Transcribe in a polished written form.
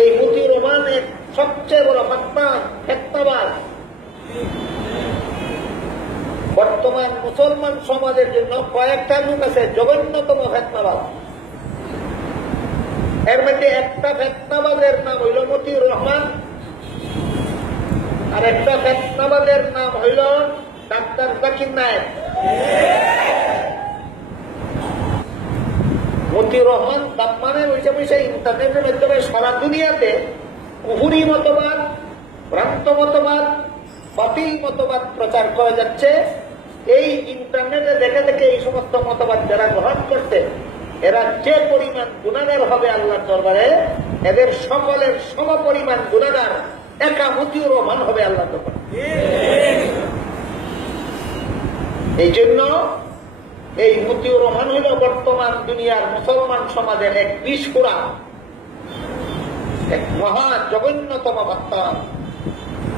এই মতিউর রহমানের সবচেয়ে বড় ফেতনাবাজ। বর্তমান মুসলমান সমাজের জন্য কয়েকটা লোক আছে জঘন্যতম ফেতনাবাজ। এর মধ্যে একটা ফেতনাবাজের নাম হইল মতিউর রহমান, আর একটা ফেতনাবাজের নাম হইল ডাক্তার জাকির নায়েক। মতিউর রহমান দাম্মানের বৈশা ইন্টারনেটের মাধ্যমে সারা দুনিয়াতে কুহুরি মতবাদ, ভ্রান্ত মতবাদ, বাতিল মতবাদ প্রচার করা যাচ্ছে। এই ইন্টারনেটে দেখে দেখে এই সমস্ত মতবাদ যারা গ্রহণ করছে, এরা যে পরিমাণ গুনাহগার হবে আল্লাহর দরবারে, এদের সকলের সমপরিমাণ গুনাহগার একা মতিউর রহমান হবে আল্লাহর দরবারে। এই জন্য এই মতিউর রহমান হইল বর্তমান দুনিয়ার মুসলমান সমাজের এক বিষকুড়া, এক মহা জঘন্যতম হত্যা।